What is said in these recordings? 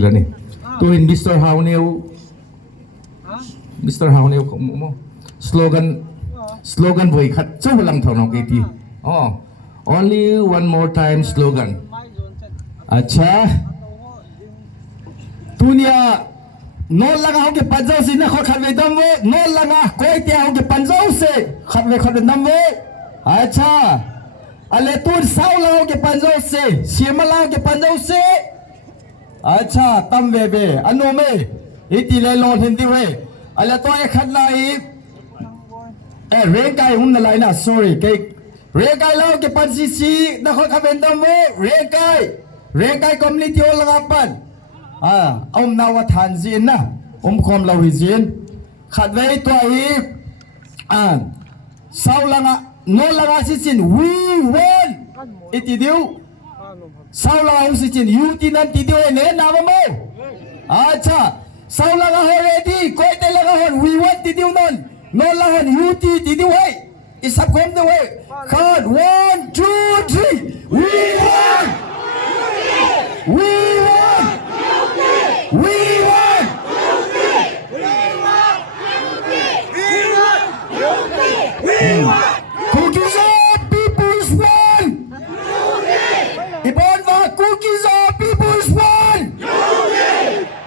là nè tôi hình Mr. Hào nêu Mr. Hào nêu không mo slogan với khát châu lăng thầu nào cái gì only one more time slogan acha dunia non langa ho ke panjau sin na kho khat ve dam ve non langa koi te ho ke panjau se khat ve dam ve acha ale tur sau lao ke panjau se siama lao ke panjau se acha tam ve anu me iti le lon hindi we ale to e khat lai reng kai hun na lai na sorry ke reng kai lao ke pan si na kho khat ve dam ve reng kai community ho langa pan ông nào than diện na ông không lâu diện khát về tuổi sau langa no langa si chín we won iti diu sau langa si chín you tin an ti diu ne na mo acha sau langa ready koi te langa hon we won ti diu non no langa hon you ti diu hey isap kom the way count 1 2 3 we won we won we won! We won! Cookies are people's won! Ibon va cookies are people's won!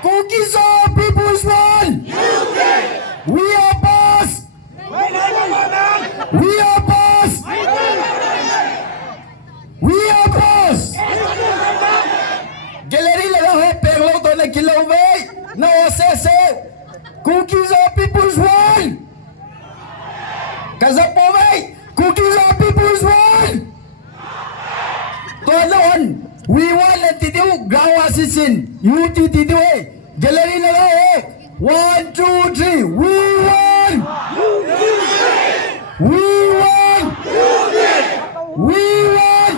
Cookies are people's won! We are boss! We are boss! We are boss! Gallery laga ho peglo to na kilaw ve no se cookies are people's won kazapo ve cookies are people's won to non we won at tidu grawa sisin UT tidu gallery laga ho 1 2 3 we won we won we won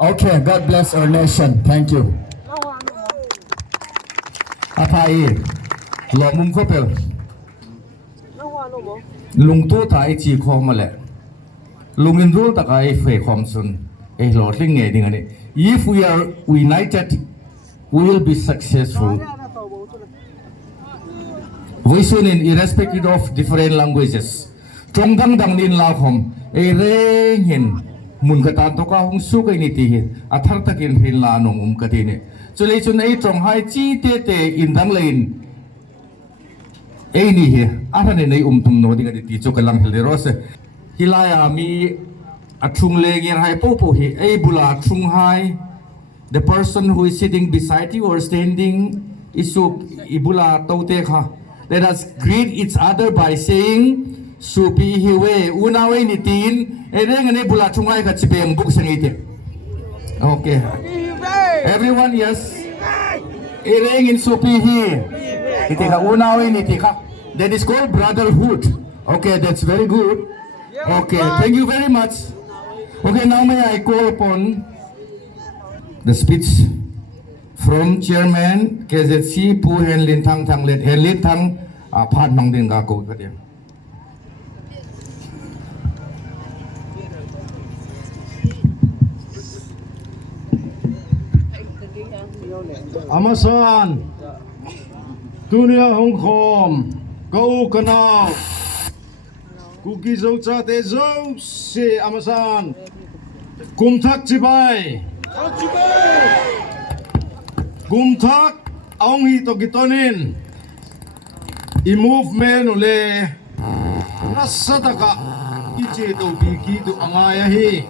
okay God bless our nation thank you apa lo mum ko pel lung tu tai chi kho ma le lungin rul ta kai fe khom sun lo tling nge ding ani if we are united we will be successful we soon in irrespective of different languages trong dang nin la khom re hin mun ka ta to ka hung su kai ni ti athar takin hin la nong ka ti ne chulei chun ei trong hai chi te in dang lein ei ni he athane nei tum no ding ti chu kalang hel rose hilaya mi athung le ngir hai po hi ei bula thung hai the person who is sitting beside you or standing isu ibula taute kha let us greet each other by saying supi hiwe unawe ni tin ereng ne bula thung hai ka chibeng buk sangite okay everyone yes ereng in supi hi itika unawe ni tika that is called brotherhood okay that's very good okay thank you very much okay now may I call upon the speech from chairman KZC Pu Henlin Thang Let Henlin Thang Phat Nong Din ga ko ka dia Amasan dunia Hong Kong kau kenal kuki zau cha te zau se Amasan kum thak chibai kum thak aung hi to gitonin I movement ule nasataka ichi to ki to angaya hi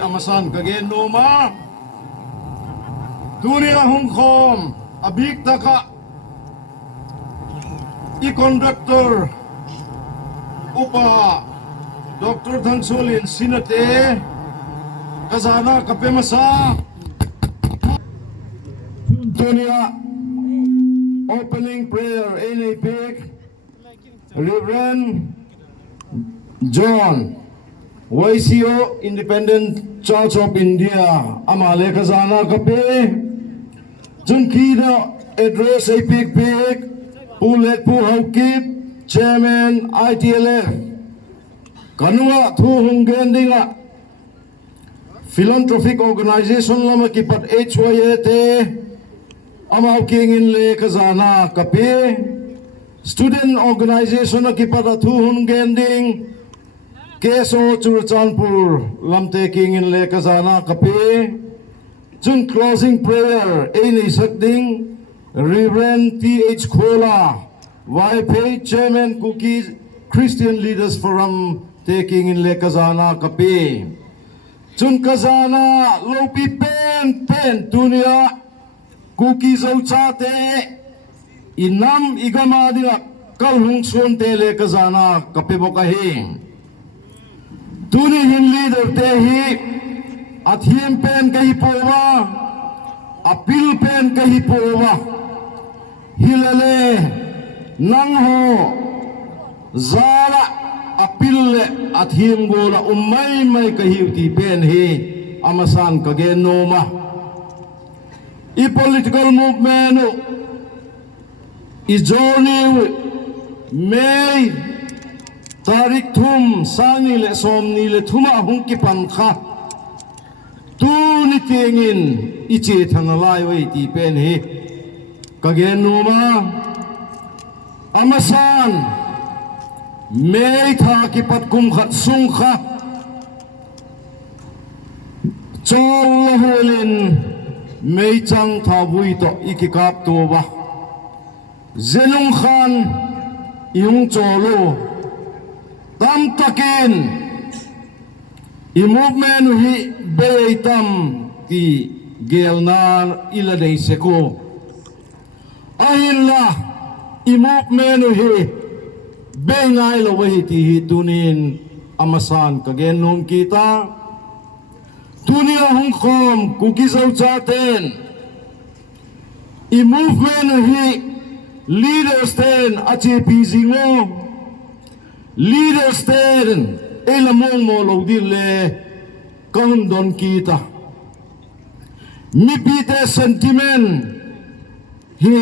Amasan kagen no ma dunia Hong Kong abik taka I conductor upa Dr. Thang Solin sinate kazana kapemasa dunia opening prayer NAPIC Reverend John YCO Independent Church of India amale kazana kape Junkida address APIC Pulet Pu Haukip Chairman ITLF Kanua Thu Hungendinga Philanthropic Organization Lama Kipat HYT amau king in le kazana kape student organization na kipata thuphon gending keso churchanpur lamte king in le kazana kape chun closing prayer ei sakding Reverend T.H. Khola YP Chairman Cookies Christian Leaders Forum taking in le kazana kape chun kazana lopi pen tunia Cookies au chate inam igama dinga kalhung son tele kazana kape bokahi tuni hin leader te hi athiem pen kahi powa apil pen kahi powa hilale nang ho zala apil le athiem gola ummai mai kahi ti pen hi amasan kage noma i political movement i journey may tarik thum sani le somni le thuma hung ki pan kha tu ni tingin i che thang lai wei ti pen hi kagen numa amasan may tha ki pat kum khat sung kha chol holin may chang tha vui to ikikap to ba zenung khan yung cholo tam takin i movement hi beitam ti gelna ila dei seko ahilla i movement hi bengai lo wahi ti hi tunin amasan kagen num kita dunia hong kong Cookies au chaten i movement hi leaders ten achi pizingo leaders ten elamong mo lo dile kaun don kita mi pite sentiment hi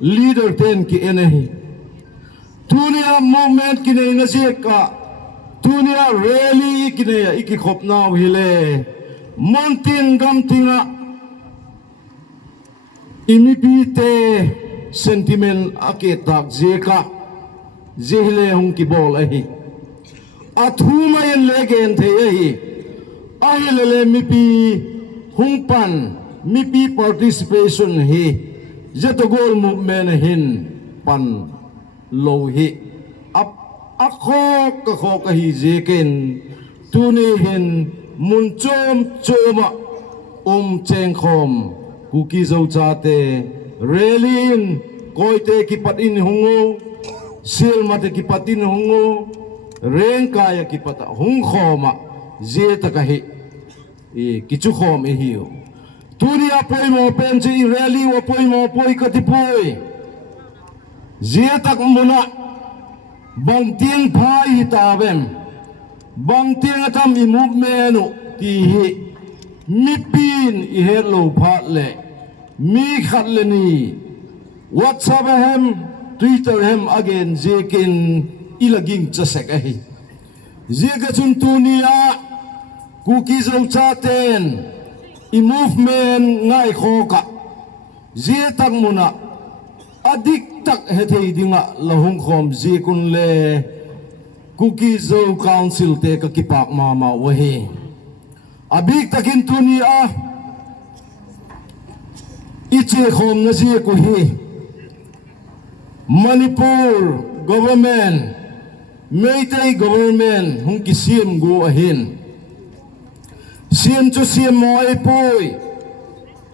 leader ten ki enehi dunia movement kine nasika dunia rally kine iki khopnaw hile Montin gamtinga imipite sentiment aketak zeka zehle hong kibol ahi athuma yen legen the ahi ahilele mipi hungpan mipi participation hi jetogol movement hin pan lo hi ap akho ka hi zeken tuni hin mun choma cheng khom Cookies au chate relin koite ki patin hungo sil mate ki patin hungo reng kaya ki pata hung khoma je takahi e kichu khom e hiu turia poi mo penche i rally wo poi mo poi katipoi je tak muna bang ting phai hitabem bang ting atam i movement ti hi mi pin i hello phat le mi khat le ni WhatsApp hem Twitter hem again zekin ilaging chasek ahi zega chun tunia Cookies au chaten i movement ngai khoka ze tak muna adik tak hethei dinga lahung khom zekun le Cookies au council te ka kipak mama wahi abik takin tunia iche khom na je ko hi Manipur government Meitei government hung ki sim go ahin sim chu sim moi poi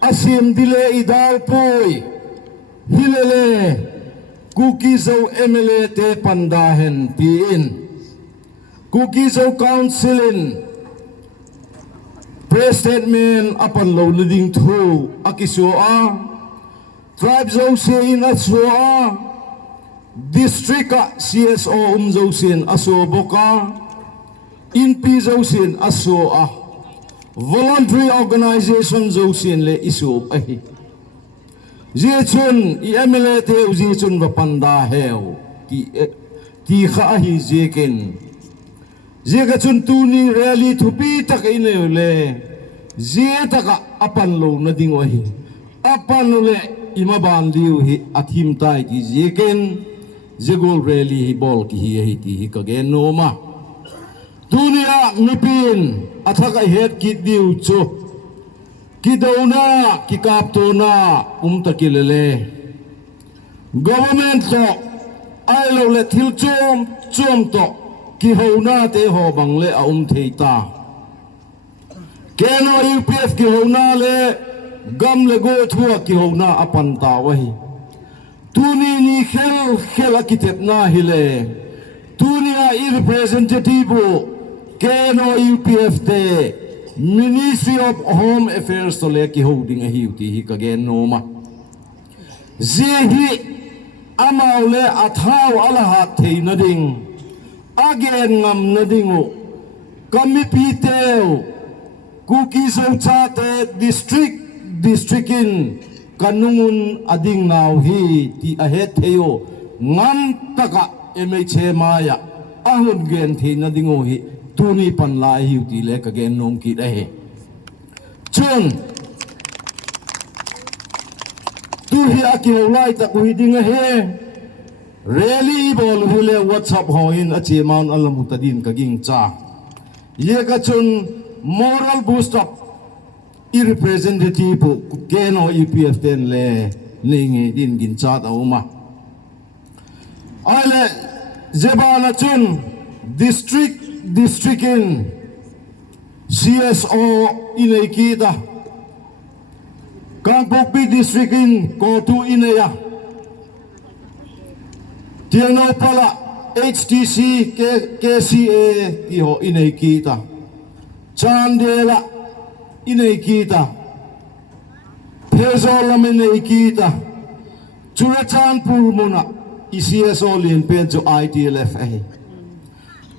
asim dile idal poi hilele Cookies au MLA te pandahen tin Cookies au councilin press statement apan lo leading through akiso a tribes au sein aso a district CSO zo sin aso boka inpi zo sin aso a voluntary organization zo sin le iso ai zechun i MLA te zechun va panda heu ti kha hi zeken zega chun tuni rally thupi tak ine le ze taka apan lo na ding wahi apan le ima ban liu hi athim tai ti jeken jegol rally hi bol ki hi ti hi ka gen no ma dunia mipin athaka het ki diu chu ki dona ki kap to na takilele government to ai lo le thil chom to ki ho na te ho bang le a theita keno UPF ki ho na le gam le go thua ki ho na apan ta wa hi tuni ni khel akitet na hi le tunia I representative keno UPF te Ministry of Home Affairs to le ki holding a hiu ti hi ka gen no ma zehi amaw le athaw alahat thei na ding again ngam na dingu kami piteu kuki so chate district in kanungun ading naw hi ti ahet heyo ngam taka MHA maya ahun gen thei na dingu hi tuni pan lai hiu ti le ka gen nom ki dahe chun tu hi aki ho lai ta ku ding he rally bol hule WhatsApp ho in achi maun alamu tadin ka ging cha ye ka chun moral boost up I representative keno UPF ten le ningi din gin cha ta uma ale jebana chun district in CSO inay kita Kangpokpi district in Kotu inaya Tiano pala HTC KCA iho inay kita Chandela inay kita Pezolam inay kita Churachanpur muna CSO lin penjo ITLF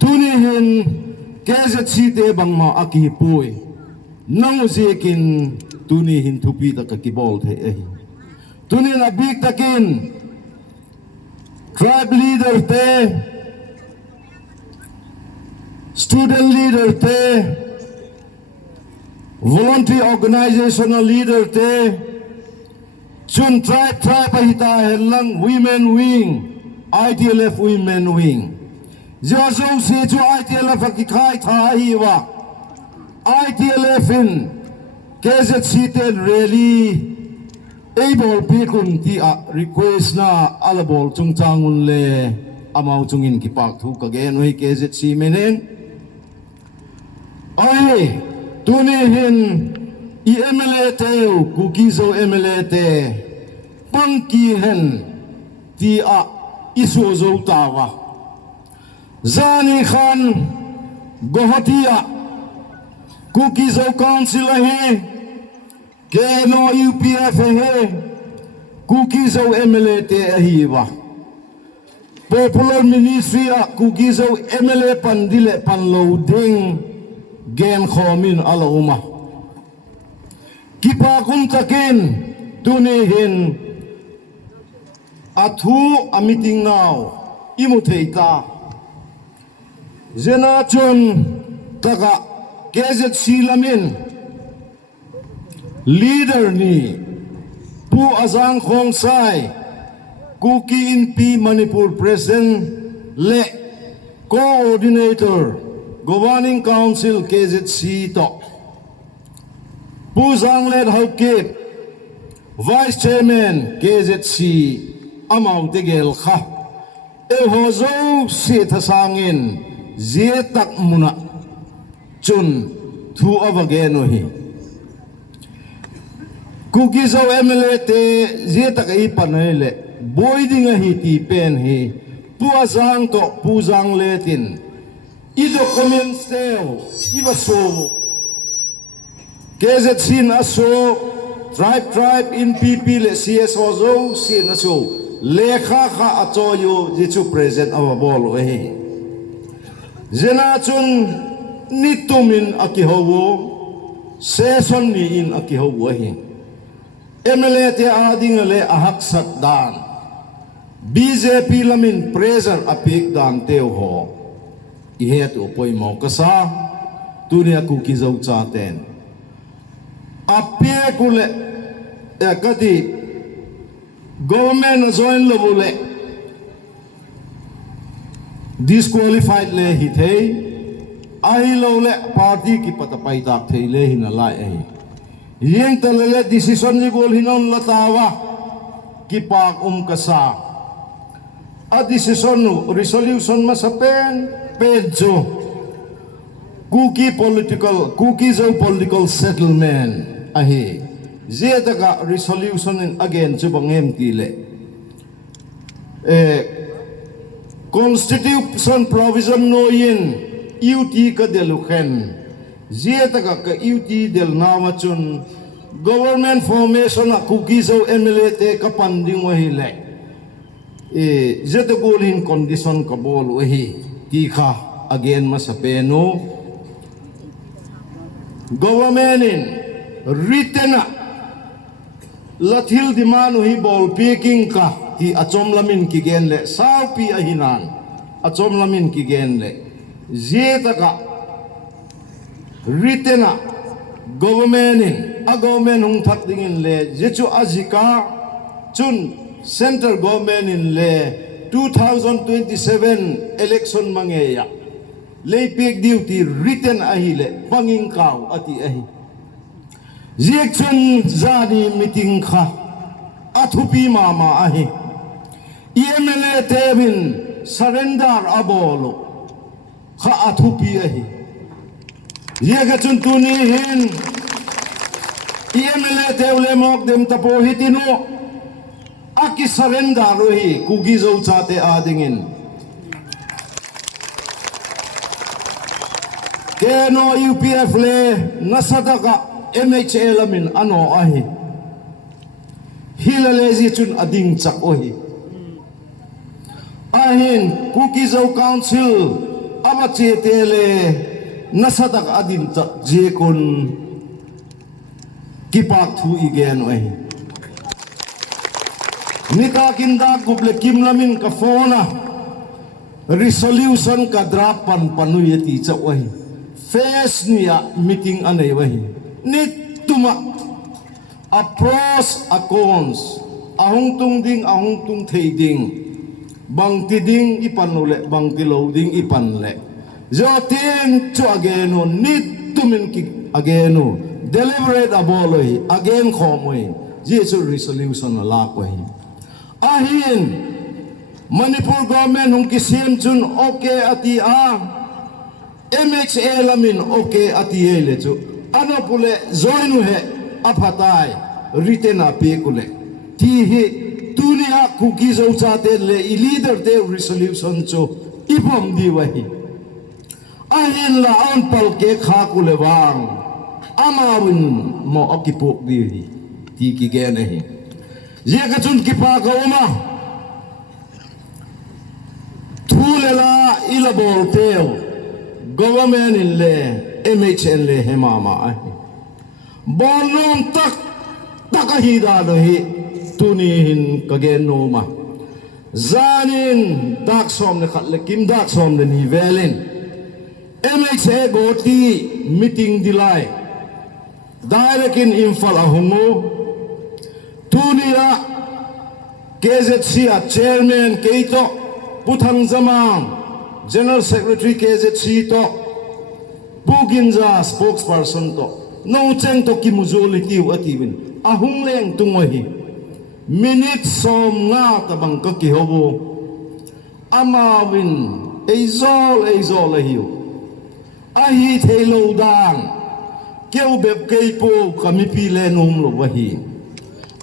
tunihin kezet site bang ma akipui nang zekin tunihin tupita kakibol the tunin abik takin tribe leader te student leader te voluntary organizational leader te chun tribe ahita helang women wing ITLF women wing Jozo se chu ITLF ki khai tha hi wa ITLF in KZC rally able pikun ti a request na alabol chung changun le amau chungin ki pak thu ka gen oi KZC menen ai tuni hin I MLA te ku kizo MLA te pangki hen ti a isu zo tawa Zani Khan Gohatia Kukizo Council he Keno UPF he Kukizo MLA te ahiwa Popular Ministry Kukizo MLA pandile panloading gen khomin alauma Kipa kuntakin tunihin athu a meeting now imutheita Zena chun taka kezet silamin leader ni pu azang khong sai kuki in P Manipur president le coordinator governing council KZC to pu zang led haukip vice chairman KZC amau tegel kha e hozo si thasangin Zetak muna chun thu avageno hi kukizo MLA te zetak ai panele boyding hi ti pen hi puazang to puzang letin ido comments teo iba so kezet sin aso tribe in PP le CSO zo sin aso lekha kha achoyo jichu present awabol hi Zena chun nitumin akihawo session ni in akihawo hi MLA te ading le ahak sat dan BJP lamin pressure apik dan teo ho ihet upoi mo kasa tunia kukizaw chaten apye kule ekati government join level le disqualified le hi thei ai lo le party ki patapai tak thei le hin lai ai yeng ta le decision ni gol hinon latawa ki pak kasa a decision no resolution ma sa pen pedjo cookie zo political settlement ahi zeta ka resolution in again chubangem tile constitution provision no yin UT ka deluken zeta ka UT del nawa chun government formation a cookie zo MLA te ka panding wahile zeta golin condition ka bol wahi ti kha again masapeno government in written lathil dimanu hi bol picking ka ti achom lamin ki gen le sau pi ahinan achom lamin ki gen le zeta ka written government in a government hung thak ding in le jechu azika chun central government in le 2027 election mangeya le pik duty written ahile panging kaw ati ahi Zikchen zani meeting kha athupi mama ahi EMLA tebin surrender abolo kha athupi ahi yega chuntuni hin EMLA tewle mok dem tapo hitino aki surrender rohi kugizo chate adingin keno UPF le nasadaka MHL amin ano ahi hilalezi chun ading chak ohi ahin Kukizo Council abache tele nasadak ading chak jekon kipak thu igen ohi nika kinda guble kimlamin ka phona resolution ka drapan panuyati chak ohi face niya meeting anay wahi nit tuma a pros a cons ahong tung ding ahong tung thei ding bang ti ding ipanule bang ti lo ding ipanle jotin chu ageno nit tumin ki ageno deliberate aboloi again khomoi jesu resolution la ko hi ahin Manipur government hong kisim chun okay ati a MHL amin okay ati ele chu ano pule joinu he apatai written api kule ti hi tunia cookie zo chate le leader de resolution cho ipom di wahi ahin la on pal ke kha kule wang amawin mo okipok di ti ki ge nahi ye ka chun kipa ka uma thulela ilabol teo government in le MHL le hemama ahi bolom tak takahida lohi tunihin kageno ma zanin dak som ne khatle kim dak som ne nivelin MHL goti meeting dilai direct in infal ahungu tunira KZC a chairman keito puthang zamang general secretary KZC to Buginza spokesperson to no cheng to kimuzuli tiu atiwin ahung leng tungohi minute som nga tabang ka kihobo amawin eizol ahiu ahi thelo dang keu beb keipo kami pile num lo wahi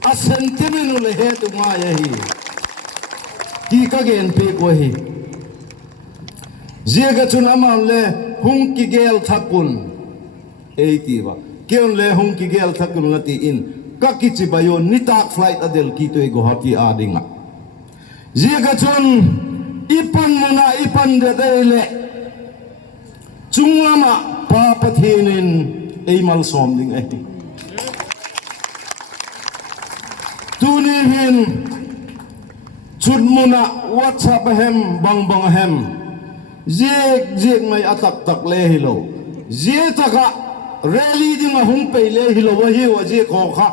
a sentiment le he tu ma yahi ti ka gen pe ko hi jega chunama le hung ki gel thakun eiti ba keon le hung ki gel thakun ngati in kakichi bayo nitak flight adel ki to Guwahati adinga jega chun ipan mona ipan de dele chungama pa pathinin eimal som ding ai tunihin chud mona WhatsApp hem bang hem Jek may atak tak le hilo. Jek taka rally di nga hung pay le hilo wahi wa jek hoka.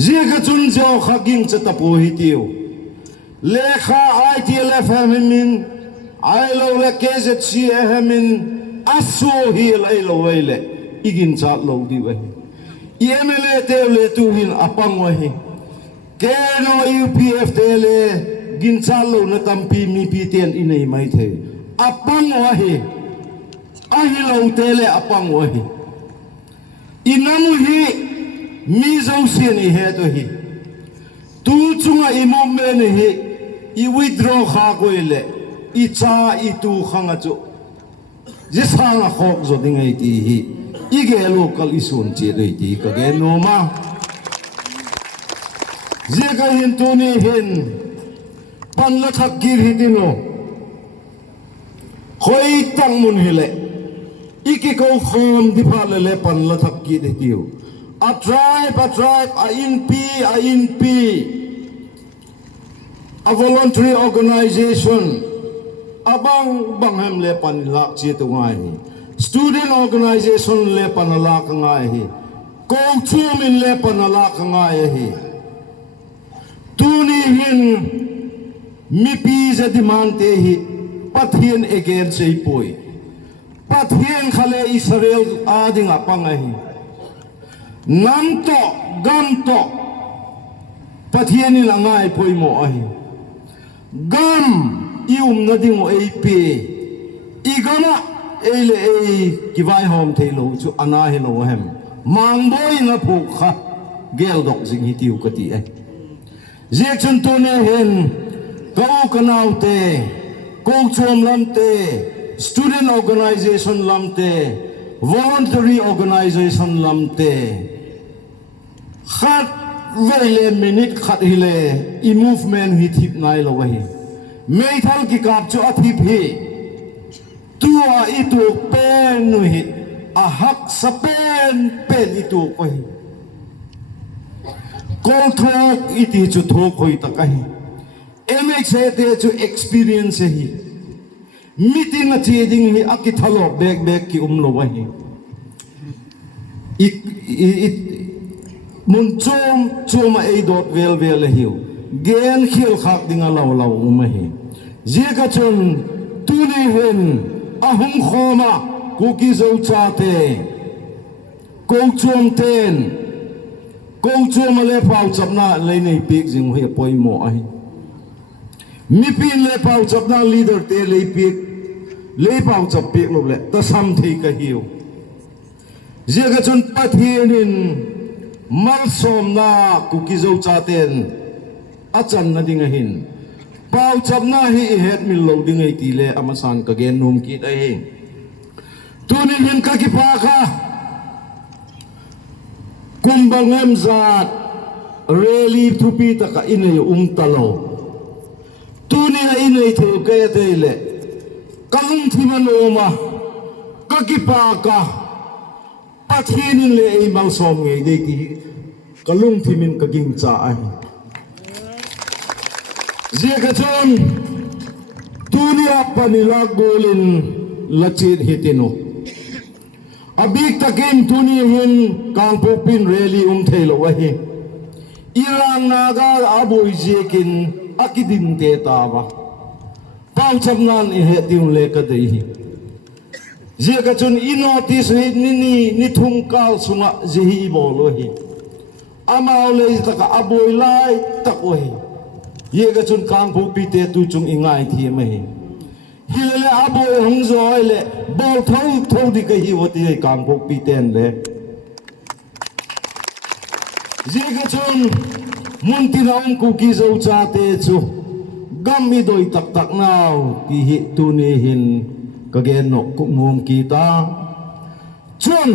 Zia ka chun jaw khaging chatapu hitiu lekha ITLF hamin ai lo le KZC hamin aso hi lai lo wele igin cha lo di we IMLA te le tu hin apang wa hi keno UPF te le gin cha lo na tampi mi pi ten inei mai the apang wa hi ahi lo te le apang wa hi inamu hi mi zau sian i he to hi tu chunga i moment hi i withdraw kha ko le i cha i tu khanga chu je sanga khok zo dingai ti hi i ge local isun che dei ti ka ge no ma je ka hin tu ni hin pan la thak gir hi dino khoi tang mun hi le i ki ko khom di pha le pan la thak ki de tiu a tribe, a in P, a voluntary organization, abang bangham le panilak chi tu ngai, student organization le panalak ngai, culture min le panalak ngai, tuni hin mi pi za dimante hi pathian against say poi, pathian khale Israel ading apangai. Namto gamto pathiani langai poimo ai gam ium nading o ap igama ele ei kivai hom thelo chu ana helo hem mangboi na phukha gel dok jing hitiu kati ai jekchon to ne hen kau kanaute ko chom lamte student organization lamte voluntary organization lamte khat vele minute khat hile I movement hi thip nai lo hi mei thal ki kap chu athip hi tua itu pen nu hi a hak sa pen itu ko hi kol thok iti chu thok hoi ta kai mx te chu experience hi meeting a cheding hi akithalo bek ki lo hi it mun choma ei dot vel hiu gen khil khak dinga lo hi je ka chun tu ni hen ahum khoma ku ki zo cha te ko chom ten ko chom le pau chapna le nei pik jing hi poi mo ai mi pin le pau chapna leader te le pik le pau chap pik lo le ta sam thei ka hiu je ka chun pathienin mal som na ku ki zo cha ten achan na dinga hin pau chap na hi het mil lo dingai ti le amasan ka gen nom ki dai tuni hin ka ki pa kha kumbangem zat reli thupi ta ka inei talo tuni na inei thu ka te le kalung thimanoma ka ki pa ka pathinin le ei mal som ngei de ki kalung thimin ka ging cha ai je ka chon tunia panila golin lachit hitino abik takin tuni hin kangpopin rally thelo wahi irang naga aboi jekin akidin te tawa pau chamnan e he tiun le ka dei je ka chun inotis ni thum kal sunga jehi bolo hi amao le taka aboi lai takoi ye ka chun kangpopi te tu chung ingai thi mai hilele aboi hong zoi le bol thau di ka hi woti kangpopi ten le je ka chun munti naung ku ki zo cha te chu gam mi doi tak nau ki hi tu ni hin ka gen no ku ngom ki ta chun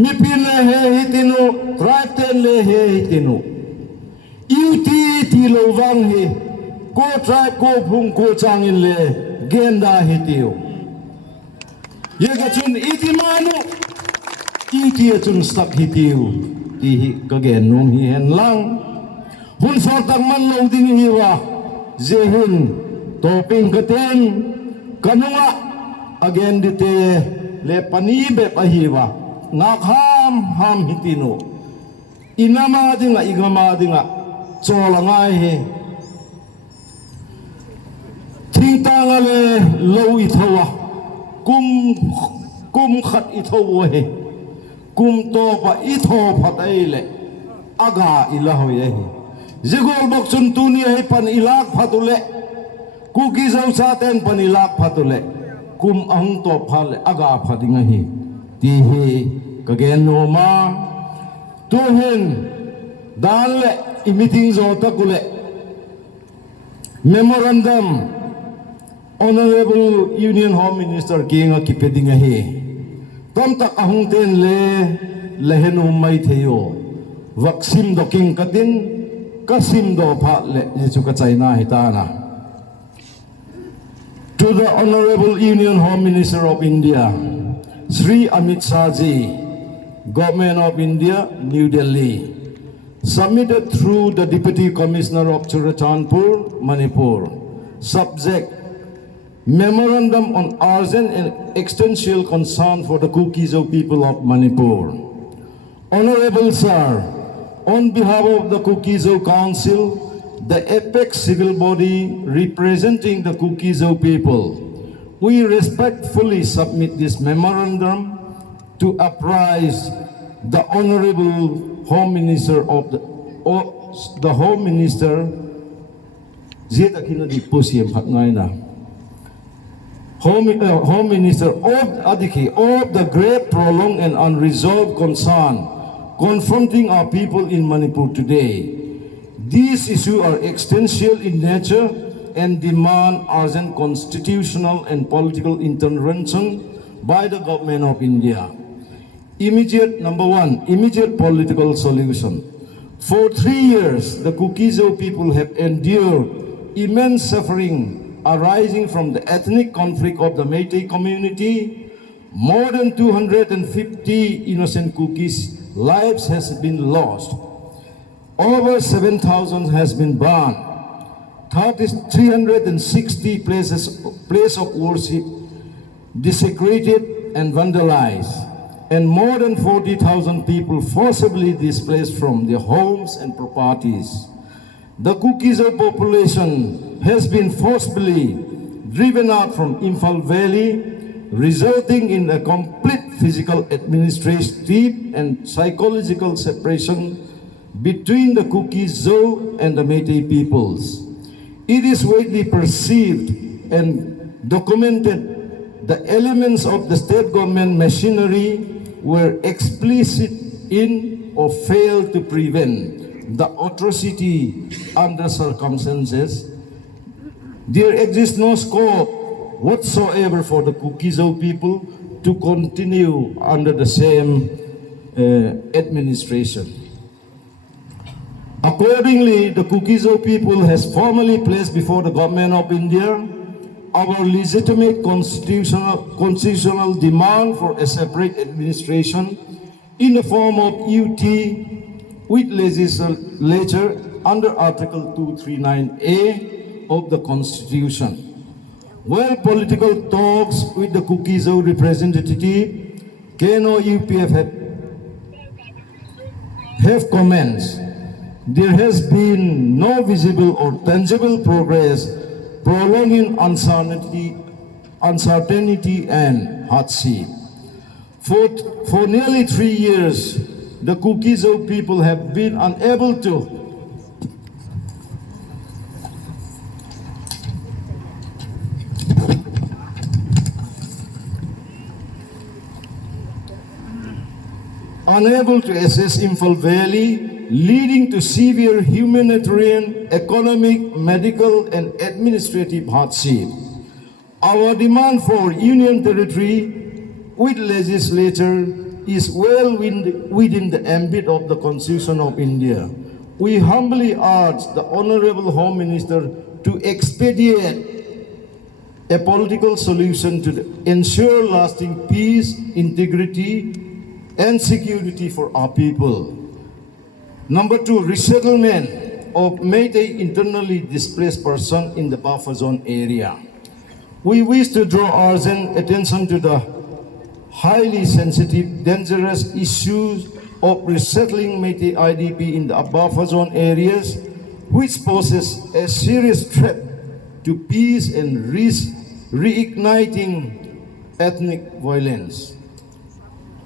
mi pin le he hitinu traten le he hitinu iuti ti lo wang hi ko tribe ko phung ko changin le genda hitiu ye ka chun iti manu iti chun stak hitiu ti hi ka gen nom hi hen lang hun sor tak man lo ding hi wa je hun toping ka ten kanunga again dite le pani be pa hi wa ngak ham hitino inama dinga igama dinga chola ngai he thing tanga le lo I thawa kum khat I thawa he kum to pa I tho phatai le aga ila hoye he zigol bok chun tu ni he pan ilak phatule kuki zau sa ten pan ilak phatule kum ang to phale aga phadinga hi ti he kagen no ma tu hen dan le I meeting zo takule memorandum Honorable Union Home Minister Kinga kipedinga he tom tak ahung ten le lehen umay theo vaksim do king katin kasim do pha le jisu ka China hitana. To the Honorable Union Home Minister of India Sri Amit Shah Ji, Government of India, New Delhi, submitted through the Deputy Commissioner of Churachandpur, Manipur, subject Memorandum on urgent and existential concern for the Kuki-Zo people of Manipur. Honorable Sir, on behalf of the Kuki-Zo Council, the apex civil body representing the Kuki-Zo people, we respectfully submit this memorandum to apprise the Honorable Home Minister of the Home Minister Zeta Kinadi Pusiem Hatnaina. Home Minister of the great prolonged and unresolved concern confronting our people in Manipur today. These issues are existential in nature and demand urgent constitutional and political intervention by the government of India. Number one, immediate political solution. For 3 years, the Kuki-Zo people have endured immense suffering arising from the ethnic conflict of the Meitei community. More than 250 innocent Kukis' lives has been lost. Over 7,000 has been burned. 360 places of worship desecrated and vandalized, and more than 40,000 people forcibly displaced from their homes and properties. The Kuki-Zo population has been forcibly driven out from Imphal Valley, resulting in a complete physical, administrative, and psychological separation between the Kuki-Zo and the Meitei peoples. It is widely perceived and documented the elements of the state government machinery were explicit in or failed to prevent the atrocity under circumstances. There exists no scope whatsoever for the Kuki-Zo people to continue under the same administration. Accordingly, the Kuki-Zo people has formally placed before the government of India our legitimate constitutional demand for a separate administration in the form of UT with legislature under Article 239A of the Constitution. While political talks with the Kuki-Zo representative, KNO UPF have commenced, there has been no visible or tangible progress, prolonging uncertainty and hardship. For nearly 3 years, the Kuki-Zo people have been unable to access Imphal Valley, leading to severe humanitarian, economic, medical, and administrative hardship. Our demand for Union Territory with legislature is well within the ambit of the Constitution of India. We humbly urge the Honorable Home Minister to expedite a political solution to ensure lasting peace, integrity, and security for our people. Number two, resettlement of Meitei internally displaced persons in the buffer zone area. We wish to draw urgent attention to the highly sensitive, dangerous issues of resettling Métis IDP in the buffer zone areas, which poses a serious threat to peace and risk reigniting ethnic violence.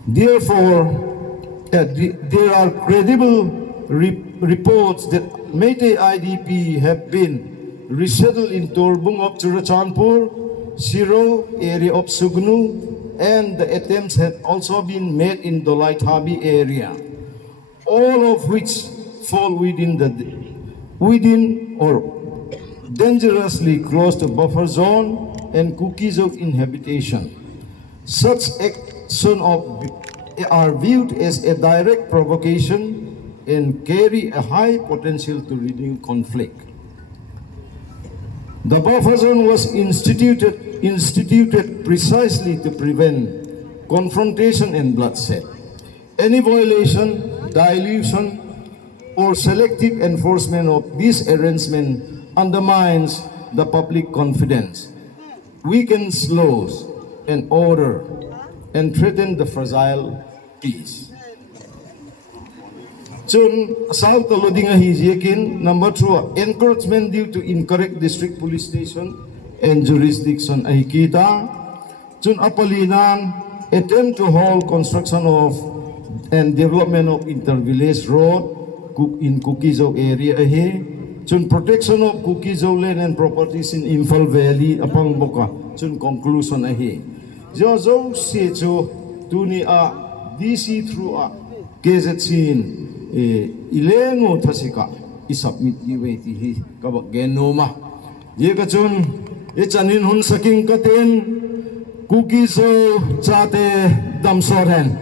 Therefore, there are credible reports that Métis IDP have been resettled in Torbung of Churachandpur, Siro area of Sugnu, and the attempts have also been made in the Laithabi area, all of which fall within or dangerously close to buffer zone and cookies of inhabitation. Such actions are viewed as a direct provocation and carry a high potential to renew conflict. The buffer zone was instituted precisely to prevent confrontation and bloodshed. Any violation, dilution, or selective enforcement of this arrangement undermines the public confidence, weakens laws and order, and threatens the fragile peace. Chun South Lodinga Hijekin, number 2, encouragement due to incorrect district police station and jurisdiction Ahikita. Chun Apalinan, attempt to hold construction of and development of inter-village road in Kukizo area ahe. Chun protection of Kukizo land and properties in Imphal Valley apang boka. Chun conclusion ahe. Jozo si chu tuni a DC through a gazette scene. Ilengo thasika isubmit iweti hi kabak genoma ye kachun ichanin hun saking katen cookies chate damsoren